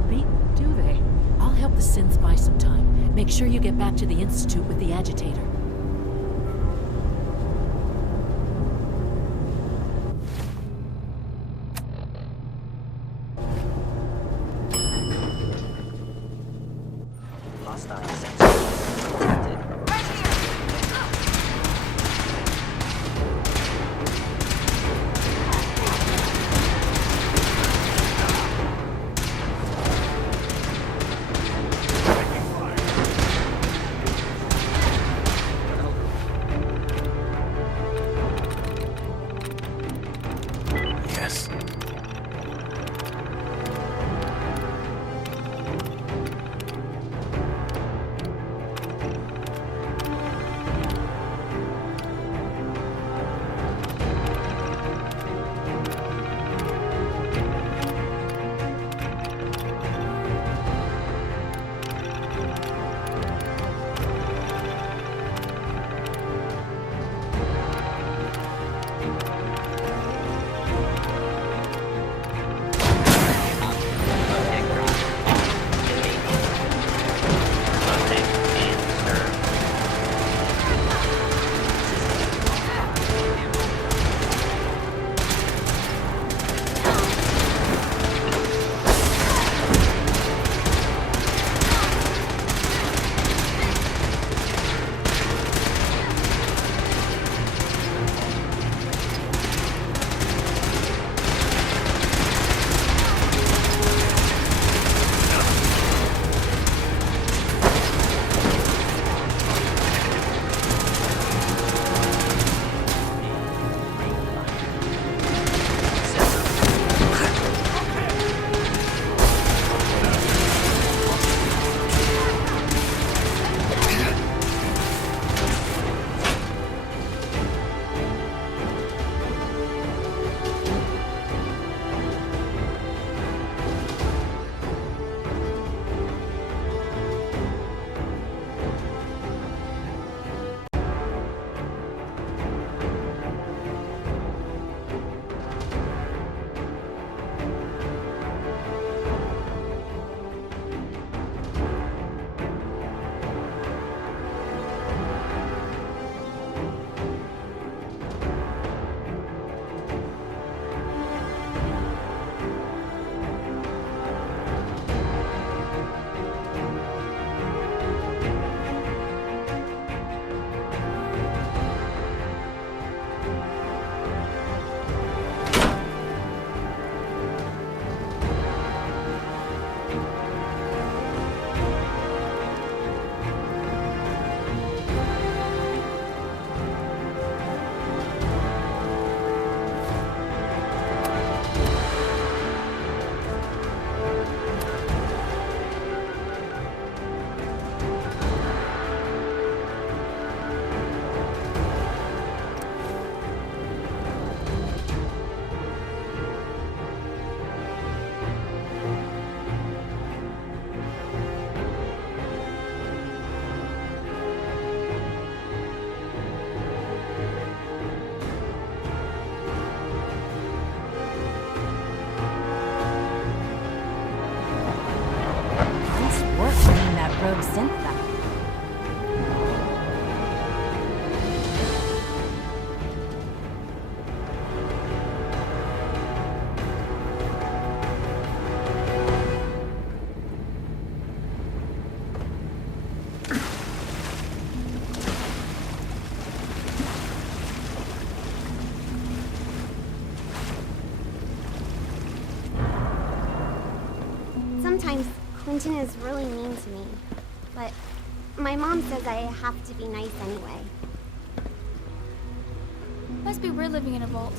are beaten, do they? I'll help the synths buy some time. Make sure you get back to the Institute with the agitator. rogue synth back. Sometimes Clinton is really mean to me, but my mom says I have to be nice anyway. Must be weird living in a vault.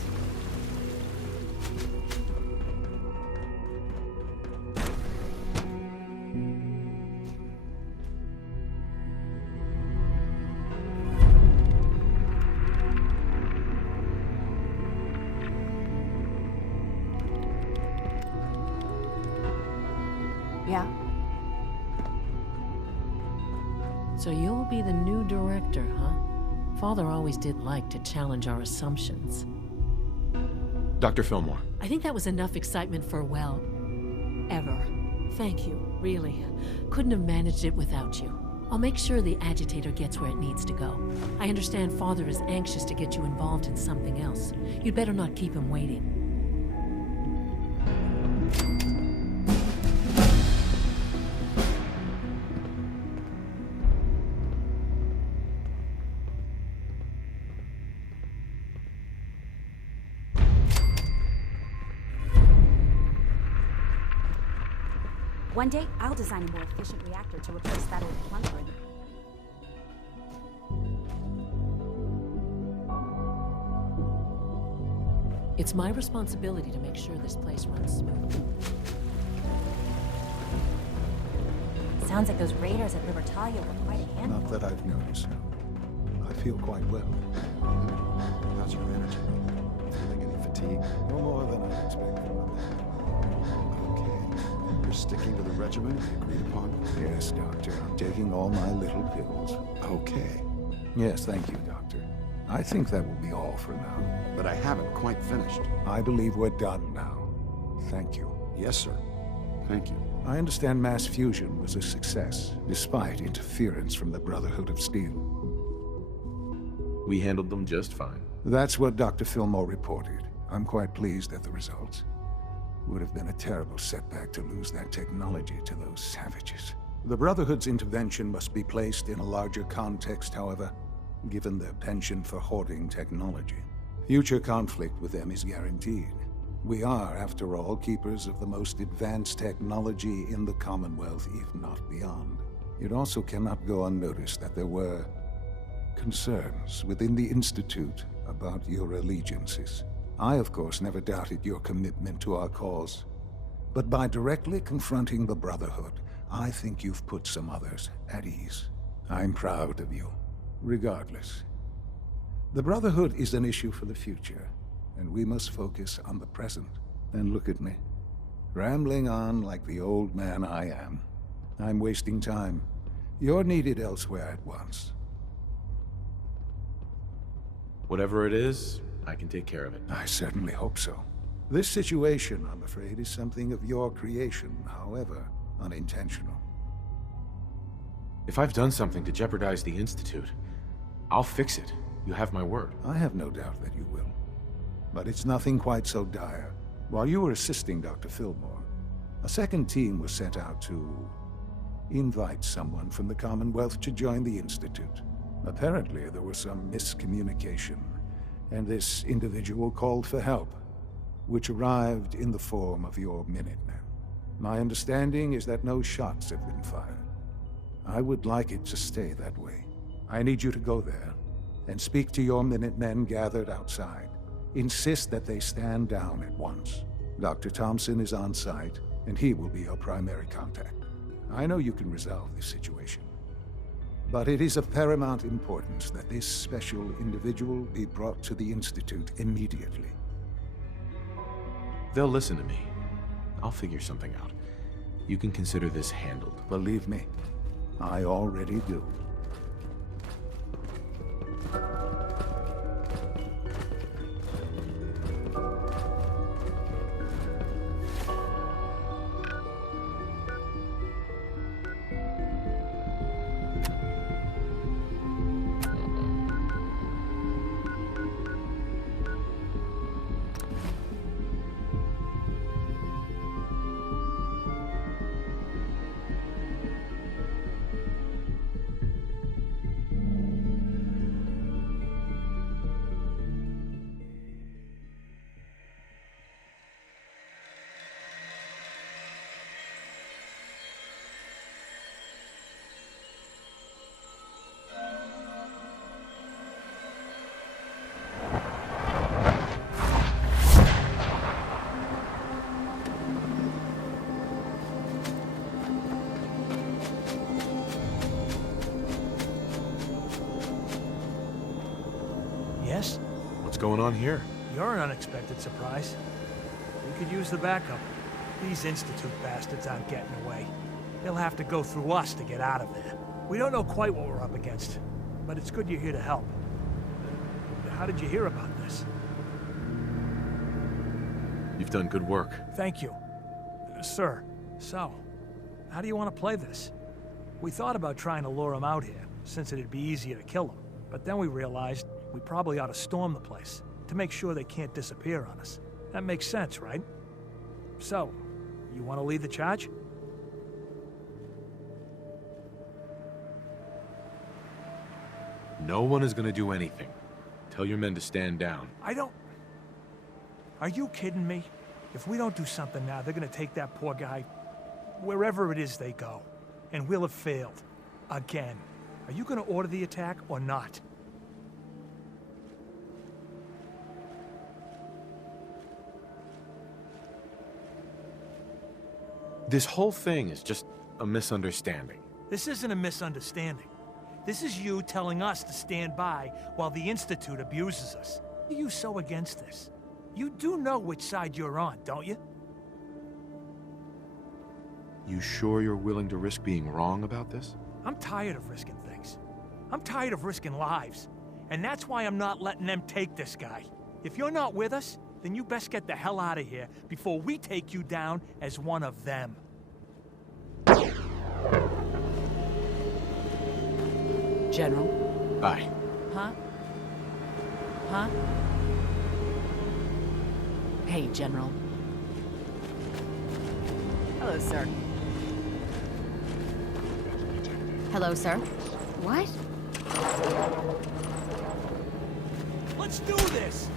Yeah? So you'll be the new director, huh? Father always did like to challenge our assumptions. Dr. Fillmore. I think that was enough excitement for, well, ever. Thank you, really. Couldn't have managed it without you. I'll make sure the agitator gets where it needs to go. I understand Father is anxious to get you involved in something else. You'd better not keep him waiting. One day, I'll design a more efficient reactor to replace that old clunker in. It's my responsibility to make sure this place runs smooth. Sounds like those raiders at Libertalia were quite a handful. Not that I've noticed. I feel quite well. How's your energy? Feeling any fatigue? No more than I expect from a man. Okay. You're sticking to the regimen we agreed upon? Yes, Doctor. I'm taking all my little pills. Okay. Yes, thank you, Doctor. I think that will be all for now. But I haven't quite finished. I believe we're done now. Thank you. Yes, sir. Thank you. I understand mass fusion was a success, despite interference from the Brotherhood of Steel. We handled them just fine. That's what Dr. Fillmore reported. I'm quite pleased at the results. Would have been a terrible setback to lose that technology to those savages. The Brotherhood's intervention must be placed in a larger context, however, given their penchant for hoarding technology. Future conflict with them is guaranteed. We are, after all, keepers of the most advanced technology in the Commonwealth, if not beyond. It also cannot go unnoticed that there were concerns within the Institute about your allegiances. I, of course, never doubted your commitment to our cause. But by directly confronting the Brotherhood, I think you've put some others at ease. I'm proud of you, regardless. The Brotherhood is an issue for the future, and we must focus on the present. And look at me, rambling on like the old man I am. I'm wasting time. You're needed elsewhere at once. Whatever it is, I can take care of it. I certainly hope so. This situation, I'm afraid, is something of your creation, however unintentional. If I've done something to jeopardize the Institute, I'll fix it. You have my word. I have no doubt that you will. But it's nothing quite so dire. While you were assisting Dr. Fillmore, a second team was sent out to invite someone from the Commonwealth to join the Institute. Apparently, there was some miscommunication, and this individual called for help, which arrived in the form of your Minutemen. My understanding is that no shots have been fired. I would like it to stay that way. I need you to go there and speak to your Minutemen gathered outside. Insist that they stand down at once. Dr. Thompson is on site, and he will be your primary contact. I know you can resolve this situation, but it is of paramount importance that this special individual be brought to the Institute immediately. They'll listen to me. I'll figure something out. You can consider this handled. Believe me, I already do. Yes? What's going on here? You're an unexpected surprise. We could use the backup. These Institute bastards aren't getting away. They'll have to go through us to get out of there. We don't know quite what we're up against, but it's good you're here to help. How did you hear about this? You've done good work. Thank you. Sir, so, How do you want to play this? We thought about trying to lure him out here, since it'd be easier to kill him. But then we realized we probably ought to storm the place, to make sure they can't disappear on us. That makes sense, right? So, you want to lead the charge? No one is gonna do anything. Tell your men to stand down. I don't... Are you kidding me? If we don't do something now, they're gonna take that poor guy wherever it is they go. And we'll have failed. Again. Are you gonna order the attack or not? This whole thing is just a misunderstanding. This isn't a misunderstanding. This is you telling us to stand by while the Institute abuses us. Why are you so against this? You do know which side you're on, don't you? You sure you're willing to risk being wrong about this? I'm tired of risking things. I'm tired of risking lives. And that's why I'm not letting them take this guy. If you're not with us, then you best get the hell out of here before we take you down as one of them. General? Aye. Huh? Huh? Hey, General. Hello, sir. Hello, sir. What? Let's do this!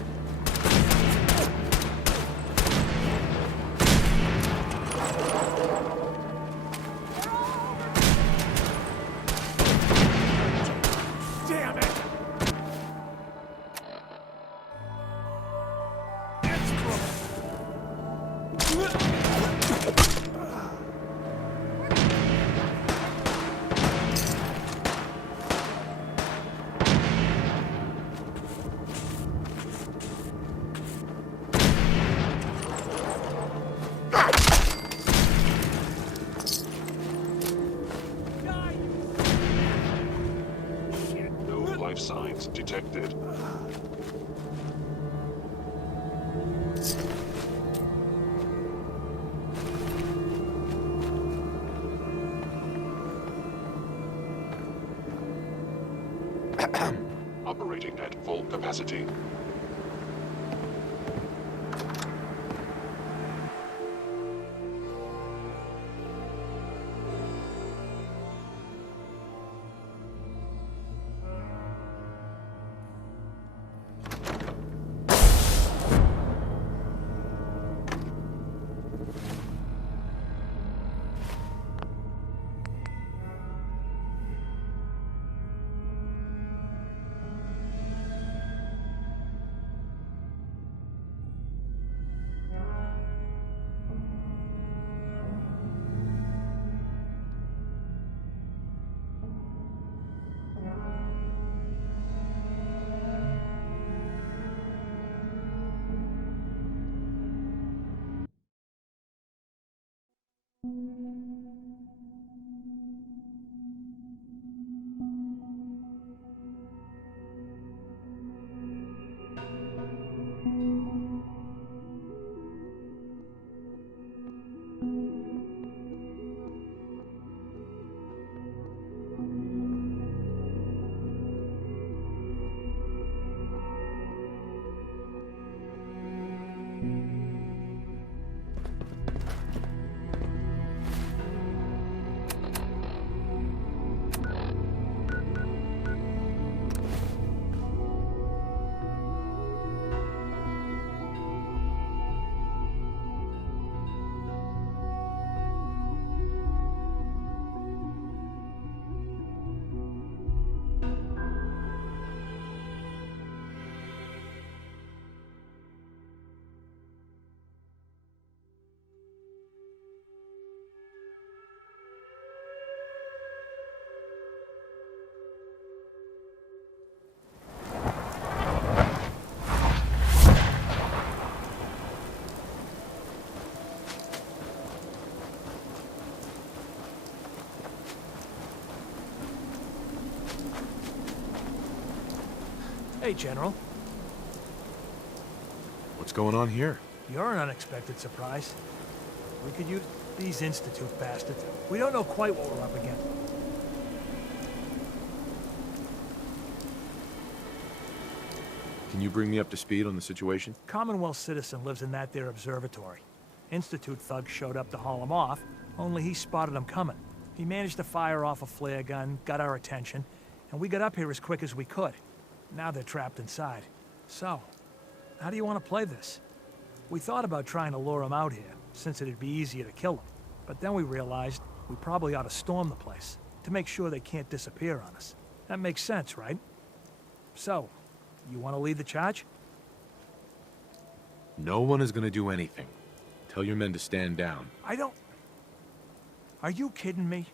Damn it! It's Life signs detected. Operating at full capacity. Hey, General. What's going on here? You're an unexpected surprise. We could use... These Institute bastards. We don't know quite what we're up against. Can you bring me up to speed on the situation? Commonwealth citizen lives in that there observatory. Institute thugs showed up to haul him off, only he spotted them coming. He managed to fire off a flare gun, got our attention, and we got up here as quick as we could. Now they're trapped inside. So, how do you want to play this? We thought about trying to lure them out here, since it'd be easier to kill them. But then we realized we probably ought to storm the place, to make sure they can't disappear on us. That makes sense, right? So, you want to lead the charge? No one is gonna do anything. Tell your men to stand down. Are you kidding me?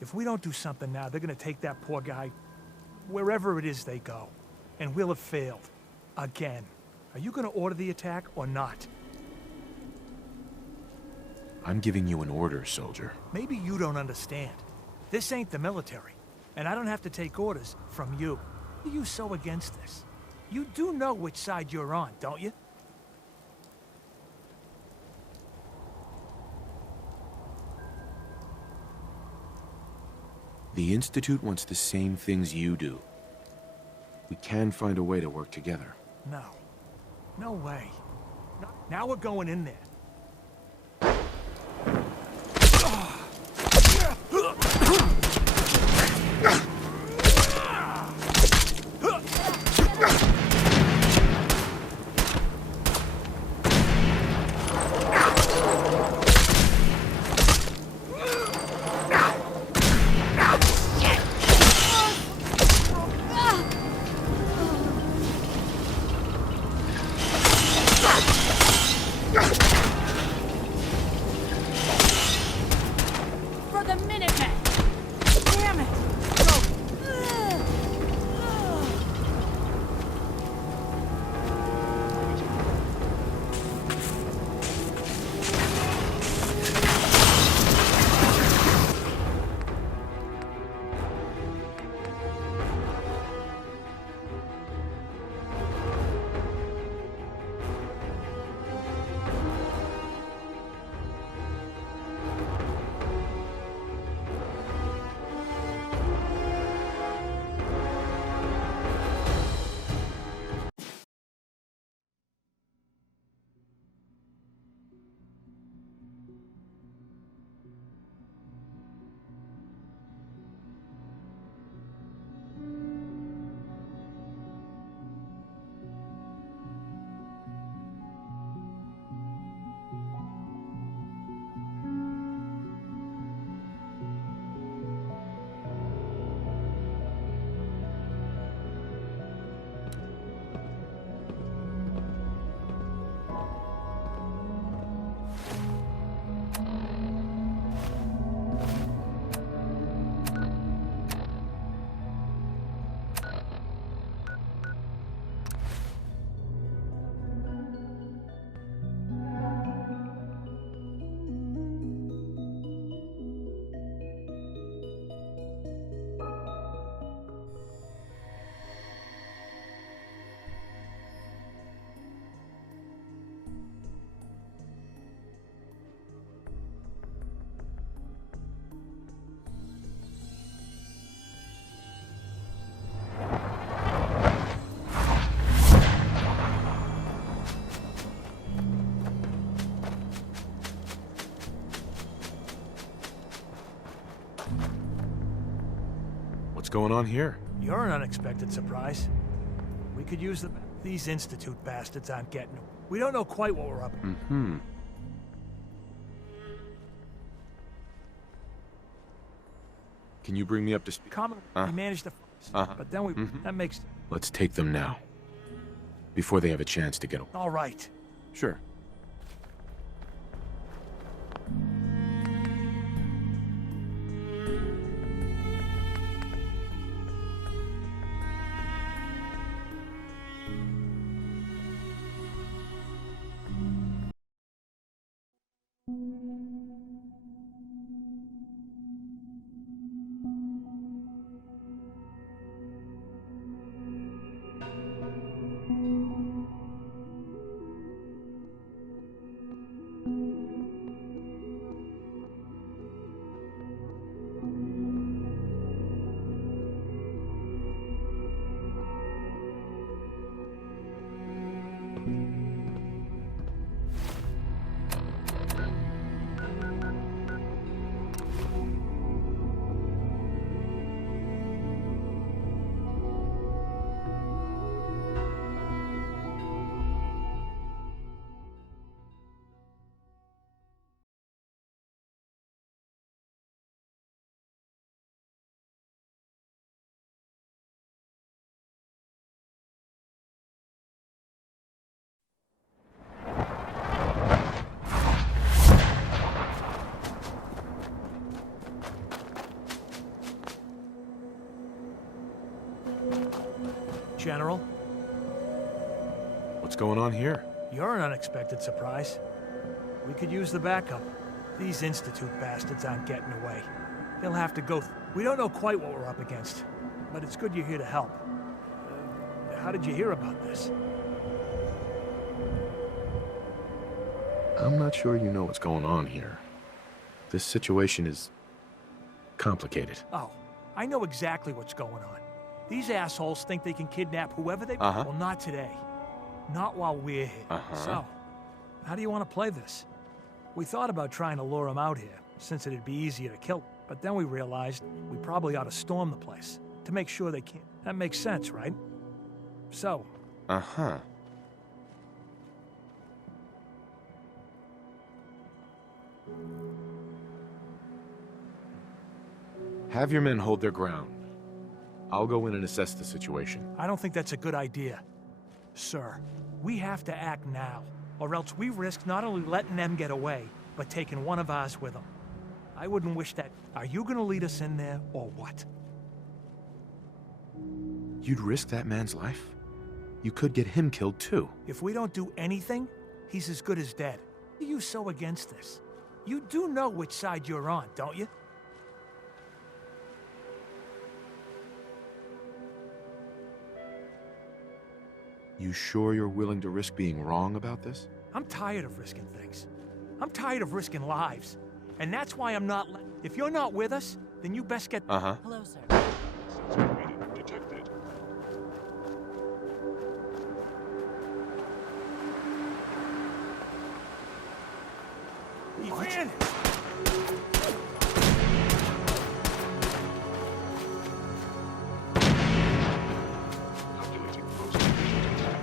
If we don't do something now, they're gonna take that poor guy wherever it is they go. And we'll have failed. Again. Are you gonna order the attack or not? I'm giving you an order, soldier. Maybe you don't understand. This ain't the military, and I don't have to take orders from you. Why are you so against this? You do know which side you're on, don't you? The Institute wants the same things you do. We can find a way to work together. No. No way. Now we're going in there. What's going on here? You're an unexpected surprise. We could use these Institute bastards aren't getting them. We don't know quite what we're up against. Mm-hmm. Can you bring me up to speed? We managed to... But then we... That makes... Let's take them now. Before they have a chance to get away. All right. Sure. General. What's going on here? You're an unexpected surprise. We could use the backup. These Institute bastards aren't getting away. They'll have to go We don't know quite what we're up against, but it's good you're here to help. How did you hear about this? I'm not sure you know what's going on here. This situation is complicated. Oh, I know exactly what's going on. These assholes think they can kidnap whoever they... Well, not today. Not while we're here. So, how do you want to play this? We thought about trying to lure them out here, since it'd be easier to kill, but then we realized we probably ought to storm the place, to make sure they can't. That makes sense, right? So... Have your men hold their ground. I'll go in and assess the situation. I don't think that's a good idea. Sir, we have to act now, or else we risk not only letting them get away, but taking one of ours with them. I wouldn't wish that. Are you gonna lead us in there, or what? You'd risk that man's life? You could get him killed too. If we don't do anything, he's as good as dead. Why are you so against this? You do know which side you're on, don't you? You sure you're willing to risk being wrong about this? I'm tired of risking things. I'm tired of risking lives. And that's why I'm not If you're not with us, then you best get... Hello, sir. Reading detected. He vanished! Calculating post-collision attack.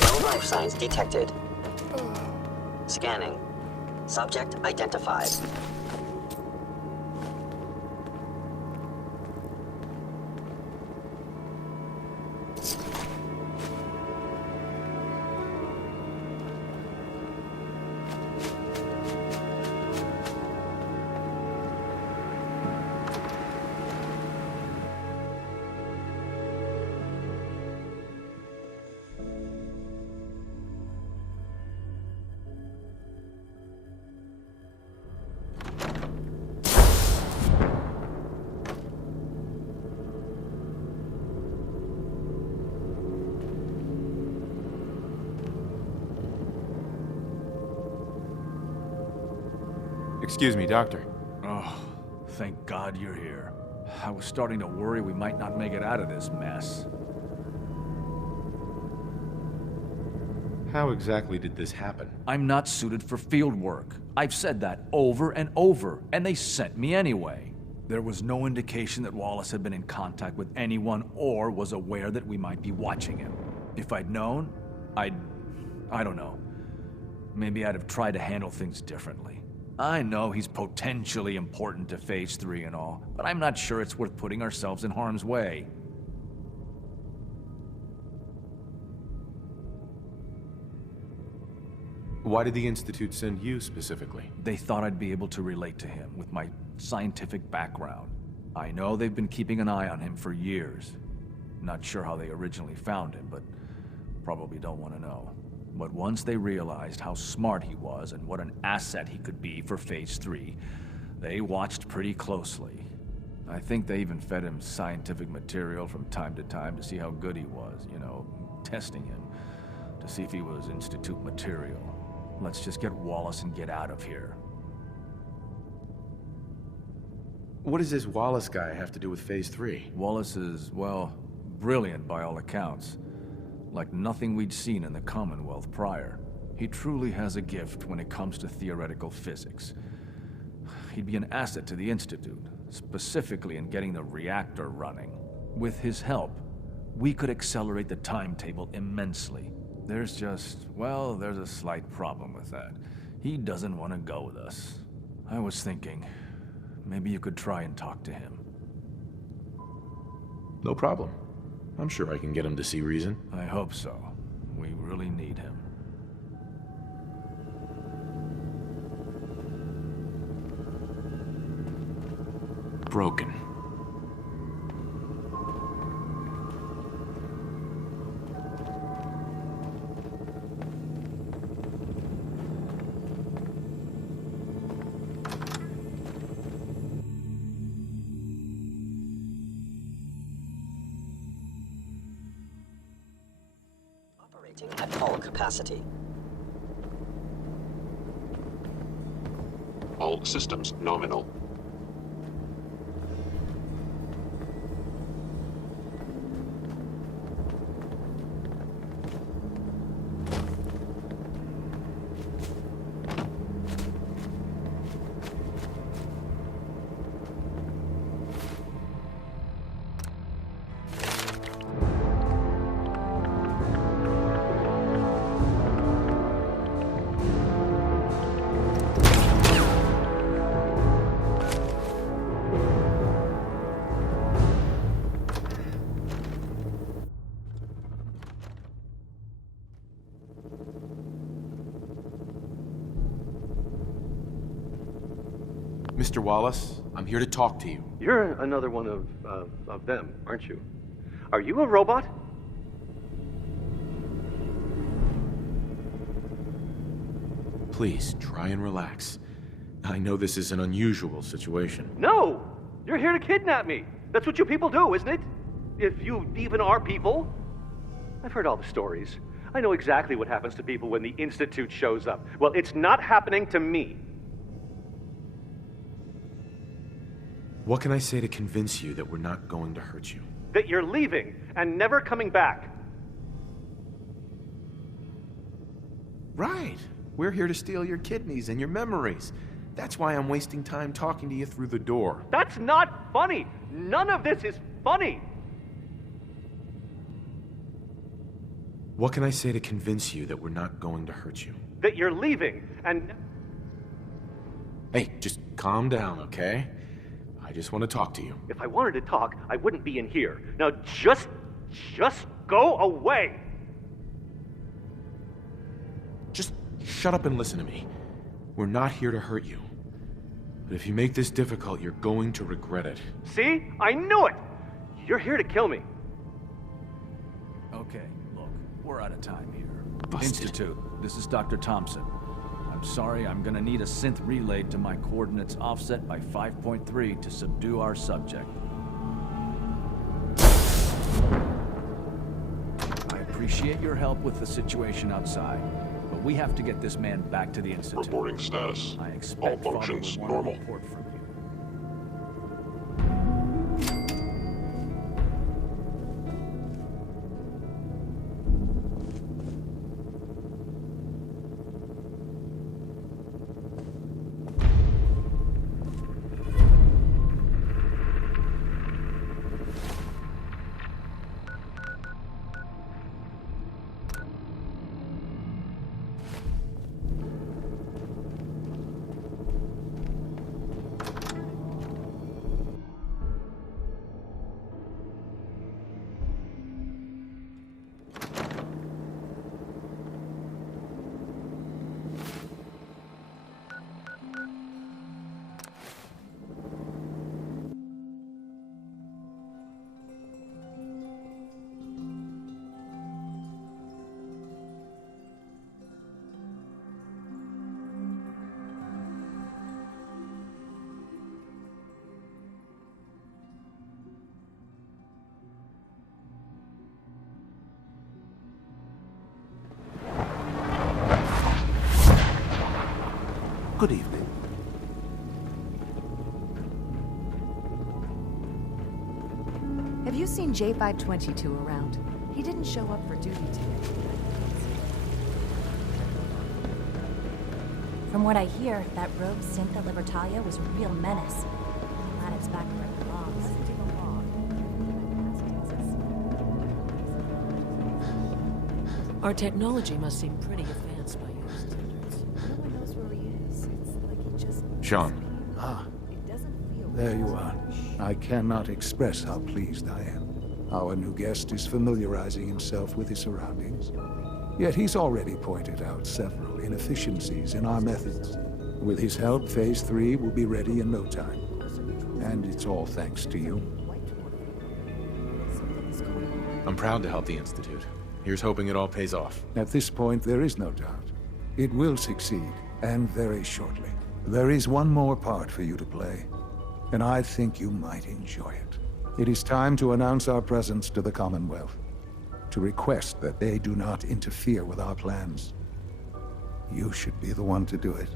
No life signs detected. Scanning. Subject identified. Excuse me, Doctor. Oh, thank God you're here. I was starting to worry we might not make it out of this mess. How exactly did this happen? I'm not suited for field work. I've said that over and over, and they sent me anyway. There was no indication that Wallace had been in contact with anyone or was aware that we might be watching him. If I'd known, I don't know. Maybe I'd have tried to handle things differently. I know he's potentially important to Phase 3 and all, but I'm not sure it's worth putting ourselves in harm's way. Why did the Institute send you specifically? They thought I'd be able to relate to him with my scientific background. I know they've been keeping an eye on him for years. Not sure how they originally found him, but probably don't want to know. But once they realized how smart he was and what an asset he could be for Phase 3, they watched pretty closely. I think they even fed him scientific material from time to time to see how good he was, you know, testing him, to see if he was Institute material. Let's just get Wallace and get out of here. What does this Wallace guy have to do with Phase 3? Wallace is, well, brilliant by all accounts. Like nothing we'd seen in the Commonwealth prior. He truly has a gift when it comes to theoretical physics. He'd be an asset to the Institute, specifically in getting the reactor running. With his help, we could accelerate the timetable immensely. There's just, well, there's a slight problem with that. He doesn't want to go with us. I was thinking, maybe you could try and talk to him. No problem. I'm sure I can get him to see reason. I hope so. We really need him. Broken. Operating at full capacity. All systems nominal. Mr. Wallace, I'm here to talk to you. You're another one of them, aren't you? Are you a robot? Please, try and relax. I know this is an unusual situation. No! You're here to kidnap me! That's what you people do, isn't it? If you even are people. I've heard all the stories. I know exactly what happens to people when the Institute shows up. Well, it's not happening to me. What can I say to convince you that we're not going to hurt you? That you're leaving and never coming back. Right. We're here to steal your kidneys and your memories. That's why I'm wasting time talking to you through the door. That's not funny! None of this is funny! What can I say to convince you that we're not going to hurt you? That you're leaving and... Hey, just calm down, okay? I just want to talk to you. If I wanted to talk, I wouldn't be in here. Now just go away! Just shut up and listen to me. We're not here to hurt you. But if you make this difficult, you're going to regret it. See? I knew it! You're here to kill me. Okay, look, we're out of time here. Busted. Institute, this is Dr. Thompson. I'm sorry, I'm gonna need a synth relayed to my coordinates offset by 5.3 to subdue our subject. I appreciate your help with the situation outside, but we have to get this man back to the Institute. Reporting status. I expect All functions Father will want a normal. report from you. Good evening. Have you seen J522 around? He didn't show up for duty today. From what I hear, that rogue synth at Libertalia was a real menace. I'm glad it's back where it belongs. Our technology must seem pretty advanced by your standards. No one knows where he is. It's like he just... Sean. Ah, It doesn't feel There you are. I cannot express how pleased I am. Our new guest is familiarizing himself with his surroundings. Yet he's already pointed out several inefficiencies in our methods. With his help, Phase 3 will be ready in no time. And it's all thanks to you. I'm proud to help the Institute. Here's hoping it all pays off. At this point, there is no doubt. It will succeed, and very shortly. There is one more part for you to play, and I think you might enjoy it. It is time to announce our presence to the Commonwealth, to request that they do not interfere with our plans. You should be the one to do it.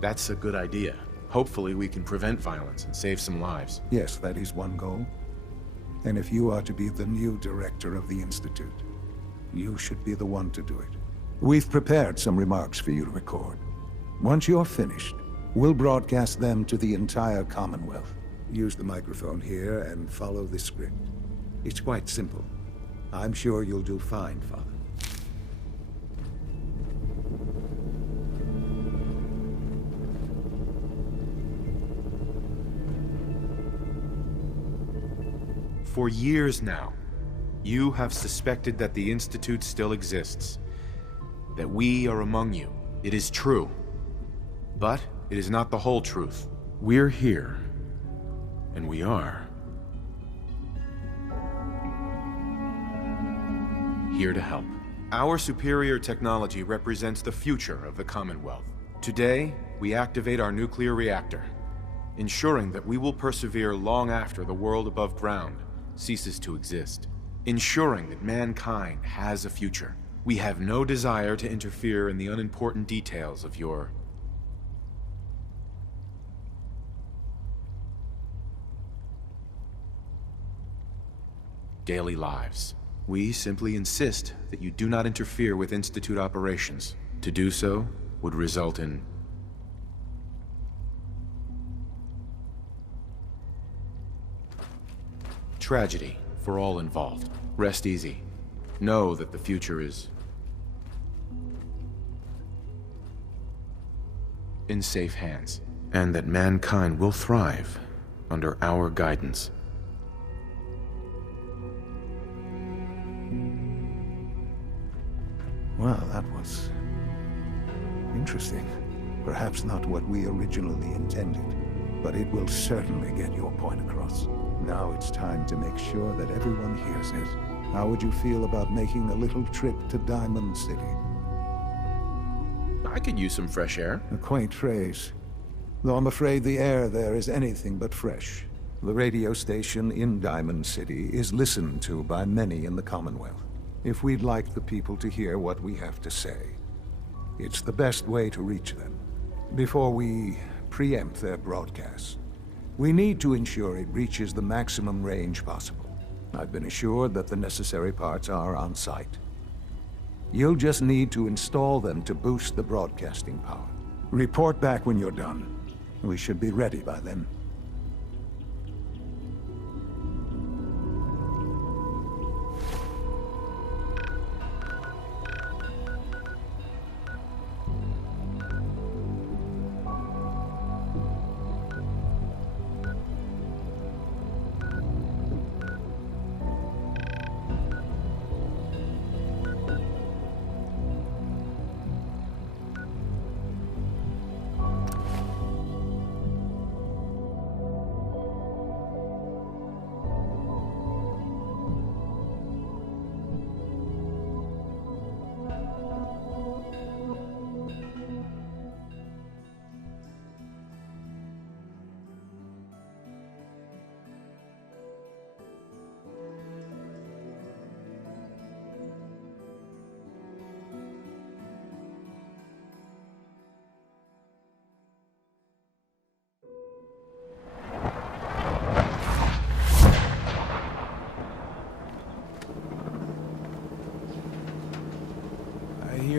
That's a good idea. Hopefully we can prevent violence and save some lives. Yes, that is one goal. And if you are to be the new director of the Institute, you should be the one to do it. We've prepared some remarks for you to record. Once you're finished, we'll broadcast them to the entire Commonwealth. Use the microphone here and follow the script. It's quite simple. I'm sure you'll do fine, Father. For years now, you have suspected that the Institute still exists. That we are among you. It is true. But it is not the whole truth. We're here. And we are here to help. Our superior technology represents the future of the Commonwealth. Today, we activate our nuclear reactor, ensuring that we will persevere long after the world above ground ceases to exist, ensuring that mankind has a future. We have no desire to interfere in the unimportant details of your daily lives. We simply insist that you do not interfere with Institute operations. To do so would result in tragedy for all involved. Rest easy. Know that the future is in safe hands, and that mankind will thrive under our guidance. Well, that was interesting. Perhaps not what we originally intended, but it will certainly get your point across. Now it's time to make sure that everyone hears it. How would you feel about making a little trip to Diamond City? I could use some fresh air. A quaint phrase, though I'm afraid the air there is anything but fresh. The radio station in Diamond City is listened to by many in the Commonwealth. If we'd like the people to hear what we have to say, it's the best way to reach them. Before we preempt their broadcasts, we need to ensure it reaches the maximum range possible. I've been assured that the necessary parts are on site. You'll just need to install them to boost the broadcasting power. Report back when you're done. We should be ready by then.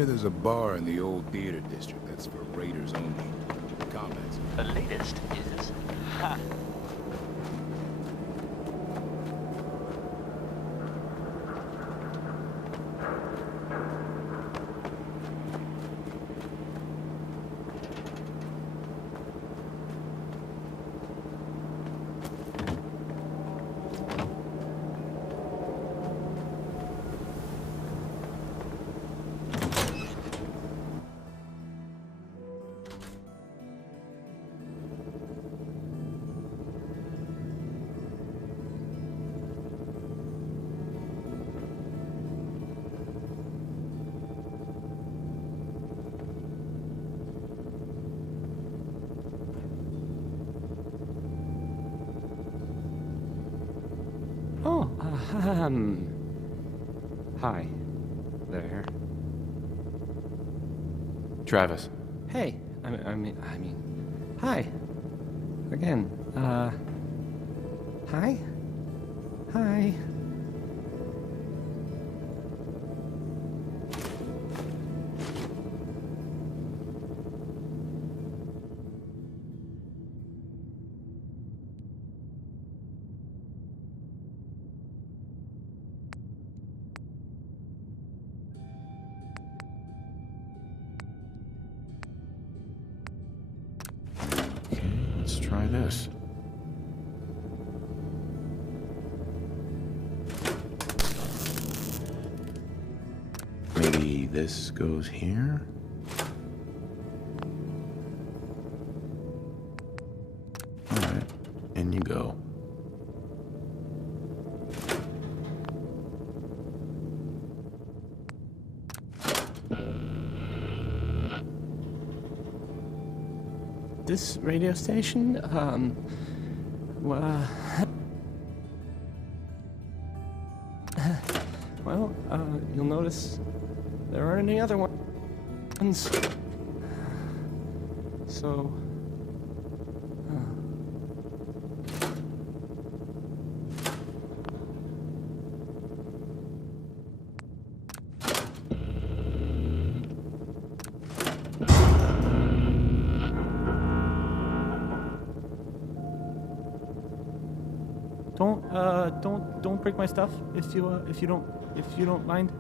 There's a bar in the old theater district that's for raiders only. Comments? The latest is... Ha! Hi. There. Travis. Hey. I mean... Hi. Again. Hi? Hi. Let's try this. Maybe this goes here? Alright, in you go. This radio station, well, you'll notice there aren't any other ones. So, don't break my stuff if you don't mind.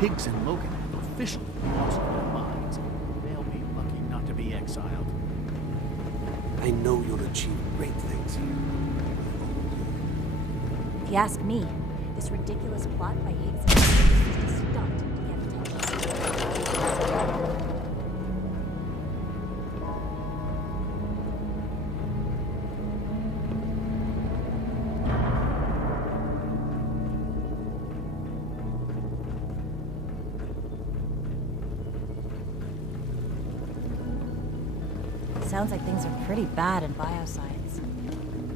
Higgs and Logan have officially lost their minds. They'll be lucky not to be exiled. I know you'll achieve great things here. If you ask me, this ridiculous plot by Higgs and Logan is just a stunt to get attention. Sounds like things are pretty bad in bioscience.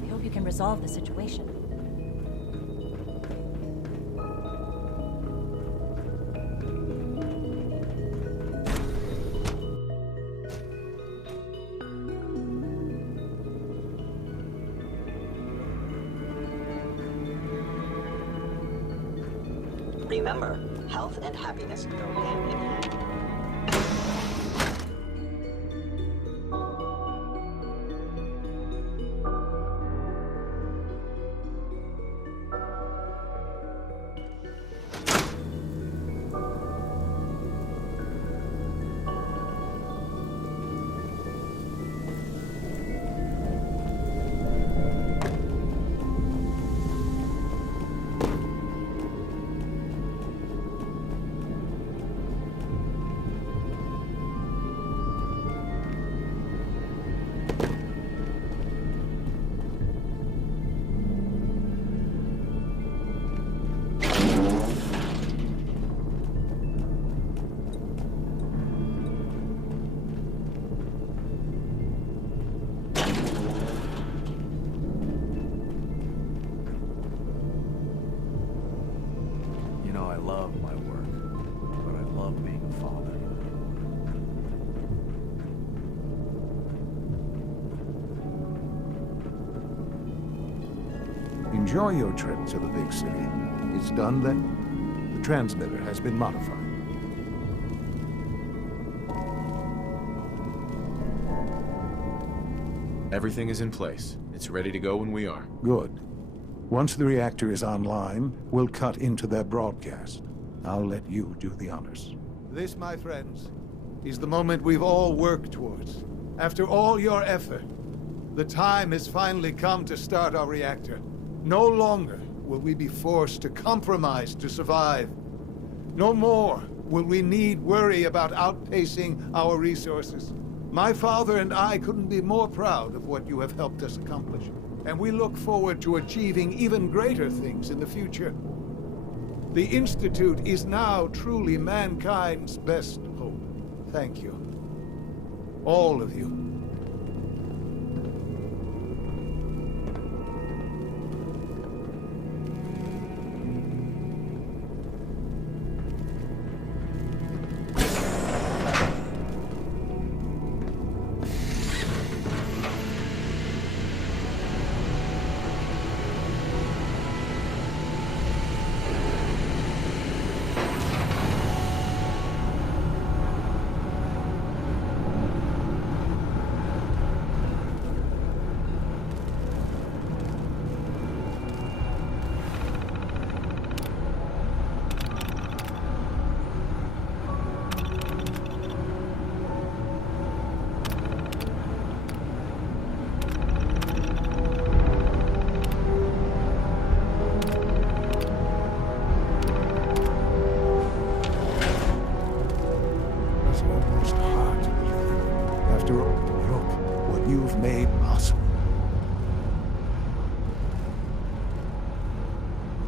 I hope you can resolve the situation. Remember, health and happiness go hand in hand. I love my work, but I love being a father. Enjoy your trip to the big city. It's done then? The transmitter has been modified. Everything is in place. It's ready to go when we are. Good. Once the reactor is online, we'll cut into their broadcast. I'll let you do the honors. This, my friends, is the moment we've all worked towards. After all your effort, the time has finally come to start our reactor. No longer will we be forced to compromise to survive. No more will we need worry about outpacing our resources. My father and I couldn't be more proud of what you have helped us accomplish, and we look forward to achieving even greater things in the future. The Institute is now truly mankind's best hope. Thank you. All of you.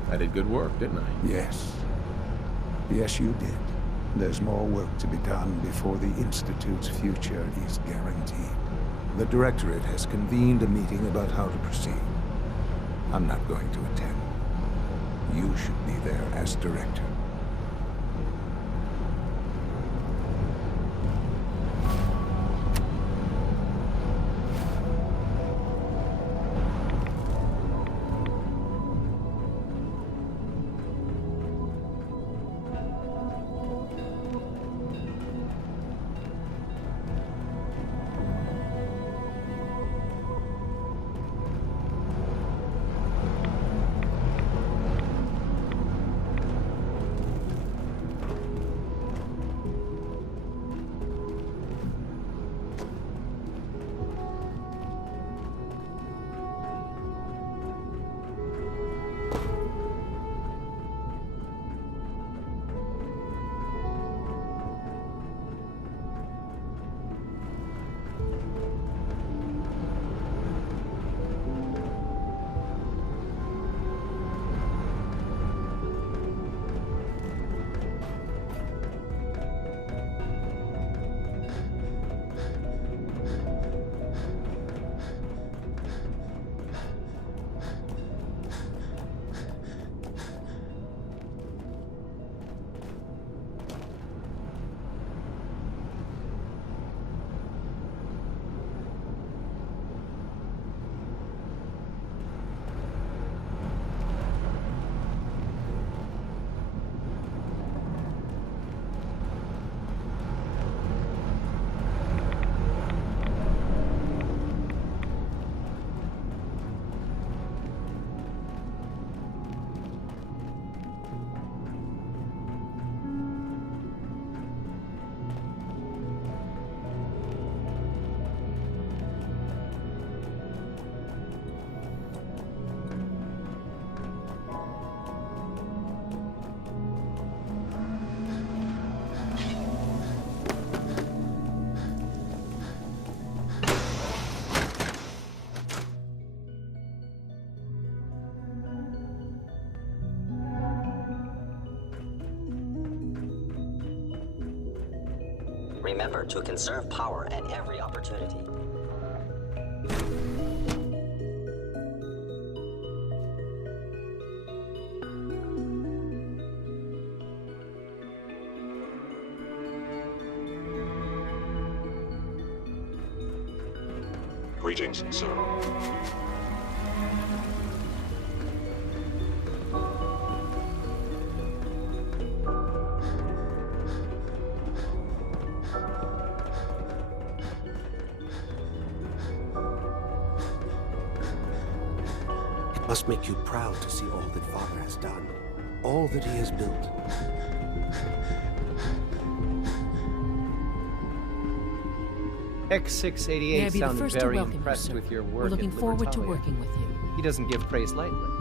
I did good work, didn't I? Yes. Yes, you did. There's more work to be done before the Institute's future is guaranteed. The Directorate has convened a meeting about how to proceed. I'm not going to attend. You should be there as Director. Remember to conserve power at every opportunity. Greetings, sir. must make you proud to see all that Father has done, all that he has built. X688 sounded very impressed with your work. We're looking at forward to Libertalia. working with you. He doesn't give praise lightly.